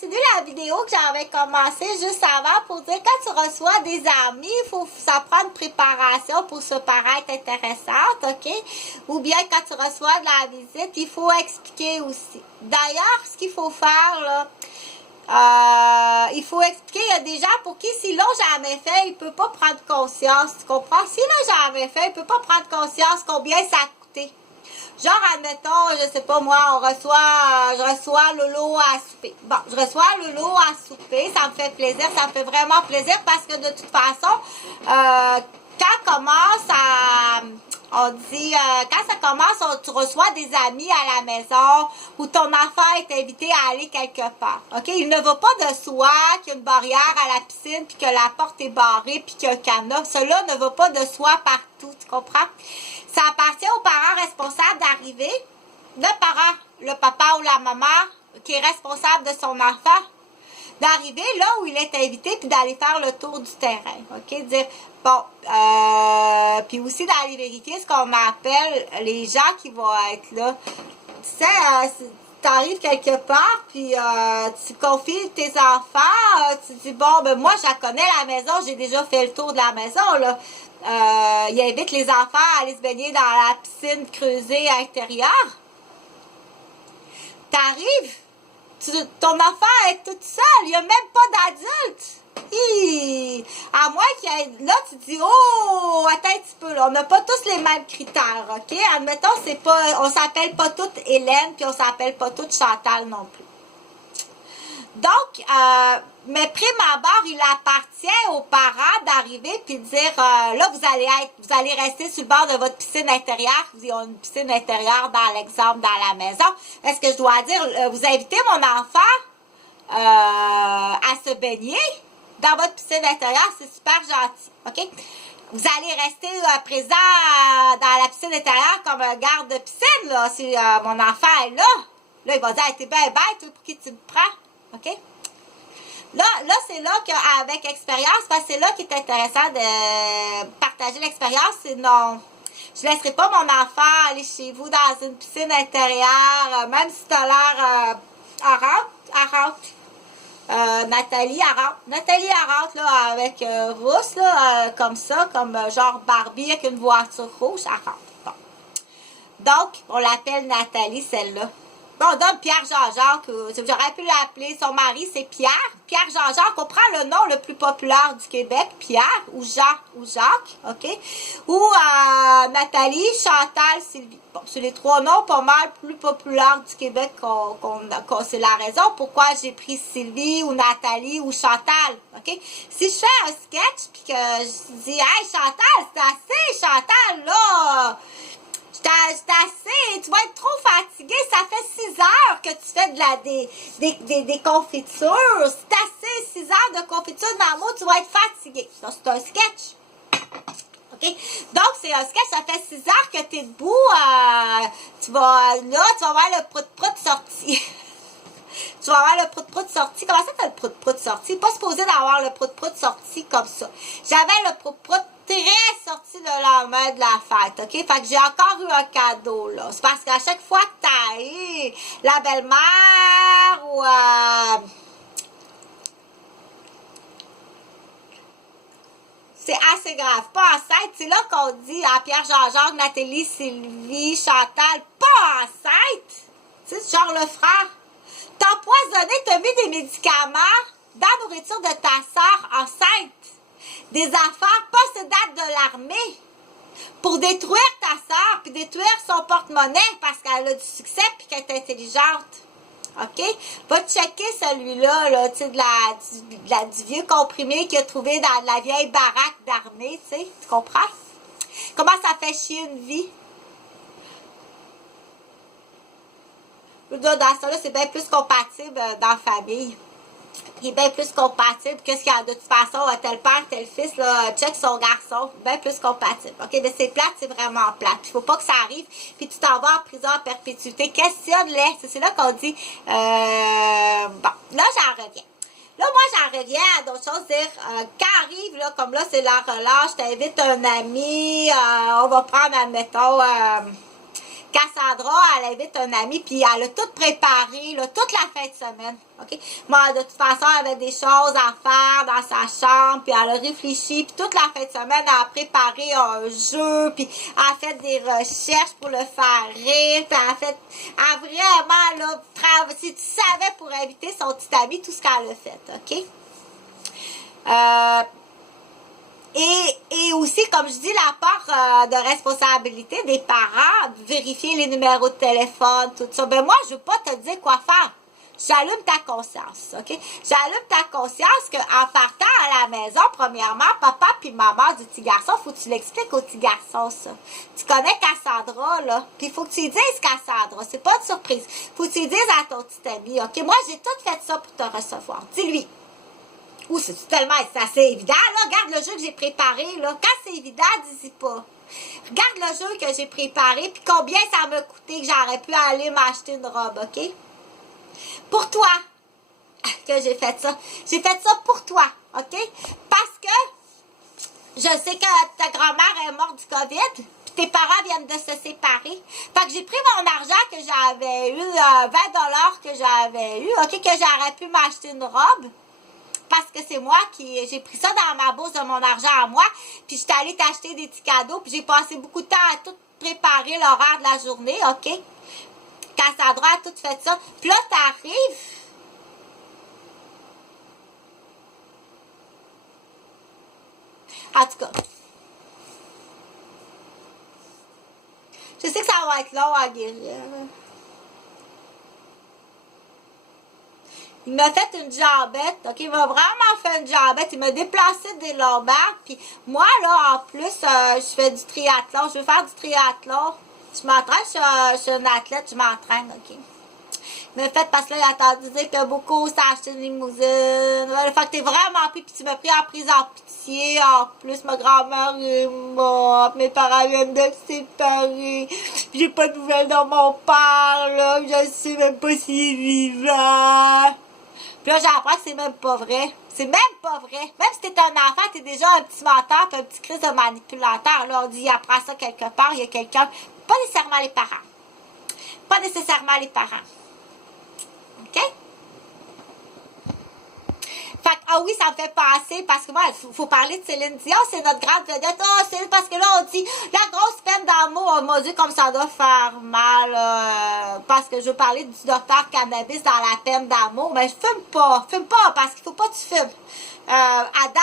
continue la vidéo que j'avais commencé juste avant pour dire quand tu reçois des amis, ça prend une préparation pour se paraître intéressante, OK? Ou bien quand tu reçois de la visite, il faut expliquer aussi. D'ailleurs, ce qu'il faut faire, là, il faut expliquer, il y a des gens pour qui s'ils l'ont jamais fait, ils ne peuvent pas prendre conscience, tu comprends? S'ils l'ont jamais fait, ils ne peuvent pas prendre conscience combien ça a coûté. Genre, admettons, je sais pas moi, je reçois Lolo à souper. Bon, je reçois Lolo à souper, ça me fait plaisir, ça me fait vraiment plaisir parce que de toute façon, quand commence à... On dit, quand ça commence, tu reçois des amis à la maison ou ton enfant est invité à aller quelque part. OK? Il ne va pas de soi qu'il y a une barrière à la piscine puis que la porte est barrée puis qu'il y a un cadenas. Cela ne va pas de soi partout, tu comprends? Ça appartient aux parents responsables d'arriver. Le parent, le papa ou la maman qui est responsable de son enfant, d'arriver là où il est invité puis d'aller faire le tour du terrain. OK? Dire, bon, puis aussi d'aller vérifier ce qu'on appelle les gens qui vont être là. Tu sais, tu arrives quelque part, puis tu confies tes enfants, tu dis, bon, ben moi, je la connais la maison, j'ai déjà fait le tour de la maison, là. Il invite les enfants à aller se baigner dans la piscine creusée intérieure. T'arrives, ton enfant est toute seule, il n'y a même pas d'adulte. À moins qu'il y ait... Là, tu dis, oh, attends un petit peu, là, on n'a pas tous les mêmes critères, OK? Admettons, c'est pas, on s'appelle pas toutes Hélène, puis on s'appelle pas toutes Chantal non plus. Donc, mais prime abord, il appartient aux parents d'arriver puis de dire, là, vous allez rester sur le bord de votre piscine intérieure. Vous avez une piscine intérieure dans l'exemple dans la maison. Est-ce que je dois dire, vous invitez mon enfant à se baigner dans votre piscine intérieure? C'est super gentil, OK? Vous allez rester présent dans la piscine intérieure comme un garde de piscine, là, si mon enfant est là. Là, il va dire, hey, t'es bien bête, pour qui tu me prends? OK? Là c'est là qu'avec expérience, parce que c'est là qu'il est intéressant de partager l'expérience. C'est non, je ne laisserai pas mon enfant aller chez vous dans une piscine intérieure, même si tu as l'air Nathalie Arante, là, avec rousse, là, comme ça, comme genre Barbie avec une voiture rouge, Arante. Bon. Donc, on l'appelle Nathalie, celle-là. Bon, on donne Pierre Jean-Jacques, j'aurais pu l'appeler, son mari c'est Pierre. Pierre Jean-Jacques, on prend le nom le plus populaire du Québec, Pierre, ou Jean, ou Jacques, OK? Ou Nathalie, Chantal, Sylvie. Bon, c'est les trois noms pas mal plus populaires du Québec, c'est la raison pourquoi j'ai pris Sylvie, ou Nathalie, ou Chantal, OK? Si je fais un sketch, puis que je dis, hey Chantal, c'est assez, Chantal, là... C'est assez, tu vas être trop fatigué, ça fait 6 heures que tu fais des confitures. C'est assez 6 heures de confiture dans le tu vas être fatigué. Ça, c'est un sketch. OK? Donc, c'est un sketch, ça fait 6 heures que tu es debout. Tu vas voir le prout-prout sorti. Tu vas avoir le prout-prout sorti. Comment ça fait le prout-prout sorti? Pas supposé d'avoir le prout-prout sorti comme ça. J'avais le prout-prout très sorti le lendemain de la fête, OK? Fait que j'ai encore eu un cadeau, là. C'est parce qu'à chaque fois que t'as eu la belle-mère ou... c'est assez grave. Pas enceinte. C'est là qu'on dit à Pierre Jean-Jacques, Nathalie, Sylvie, Chantal, pas enceinte. Tu sais, genre le frère. T'as empoisonné, t'as mis des médicaments dans la nourriture de ta soeur enceinte. Des affaires possédables de l'armée pour détruire ta soeur puis détruire son porte-monnaie parce qu'elle a du succès puis qu'elle est intelligente. OK? Va checker celui-là, là, tu sais, du vieux comprimé qu'il a trouvé dans la vieille baraque d'armée, tu sais. Tu comprends? Comment ça fait chier une vie? Dans ça, là, c'est bien plus compatible dans la famille. Il est bien plus compatible que ce qu'il y a de toute façon, tel père, tel fils, là, check son garçon, bien plus compatible. OK, mais c'est plate, c'est vraiment plate. Il ne faut pas que ça arrive, puis tu t'en vas en prison à perpétuité. Questionne-les. C'est là qu'on dit, bon, là, j'en reviens. Là, moi, j'en reviens à d'autres choses, dire, quand arrive, là, comme là, c'est la relâche, je t'invite un ami, on va prendre, admettons, Cassandra, elle invite un ami, puis elle a tout préparé, là, toute la fin de semaine, OK? Moi, de toute façon, elle avait des choses à faire dans sa chambre, puis elle a réfléchi, puis toute la fin de semaine, elle a préparé un jeu, puis elle a fait des recherches pour le faire rire, puis elle a vraiment, là, si tu savais pour inviter son petit ami, tout ce qu'elle a fait, OK? Et aussi, comme je dis, la part de responsabilité des parents, vérifier les numéros de téléphone, tout ça. Ben moi, je veux pas te dire quoi faire. J'allume ta conscience, OK? J'allume ta conscience qu'en partant à la maison, premièrement, papa puis maman du petit garçon, faut que tu l'expliques au petit garçon, ça. Tu connais Cassandra, là, puis il faut que tu lui dises Cassandra. C'est pas une surprise. Faut que tu lui dises à ton petit ami, OK? Moi, j'ai tout fait ça pour te recevoir. Dis-lui. Ou c'est tellement assez évident, là, regarde le jeu que j'ai préparé, là. Quand c'est évident, dis-y pas. Regarde le jeu que j'ai préparé, puis combien ça m'a coûté que j'aurais pu aller m'acheter une robe, OK? Pour toi que j'ai fait ça. J'ai fait ça pour toi, OK? Parce que je sais que ta grand-mère est morte du COVID, puis tes parents viennent de se séparer. Fait que j'ai pris mon argent que j'avais eu, 20 $ que j'avais eu, OK, que j'aurais pu m'acheter une robe. Parce que c'est moi j'ai pris ça dans ma bourse de mon argent à moi, puis j'étais allée t'acheter des petits cadeaux, puis j'ai passé beaucoup de temps à tout préparer l'horaire de la journée, OK? Cassandra a tout fait ça. Puis là, t'arrives. En tout cas, je sais que ça va être long à guérir. Il m'a fait une jambette, OK? Il m'a vraiment fait une jambette. Il m'a déplacé des lombaires. Puis moi, là, en plus, je fais du triathlon. Je veux faire du triathlon. Je m'entraîne, je suis une athlète, je m'entraîne, OK? Il m'a fait parce que là, il a entendu dire que beaucoup s'est acheté une limousine. Fait que t'es vraiment pris, puis tu m'as pris en prise en pitié. En plus, ma grand-mère est morte. Mes parents viennent de se séparer. J'ai pas de nouvelles de mon père, là. Je sais même pas s'il est vivant. Puis là, j'apprends que c'est même pas vrai. C'est même pas vrai. Même si t'es un enfant, t'es déjà un petit menteur pis un petit crise de manipulateur. Là, on dit, il apprend ça quelque part, il y a quelqu'un. Pas nécessairement les parents. Pas nécessairement les parents. OK? Fait que, ah oui, ça me fait penser, parce que moi, il faut parler de Céline Dion, c'est notre grande vedette. Oh, c'est parce que là, on dit, la grosse peine d'amour, oh mon Dieu, comme ça doit faire mal, parce que je veux parler du docteur Cannabis dans la peine d'amour, mais je fume pas, parce qu'il faut pas que tu fumes. À date,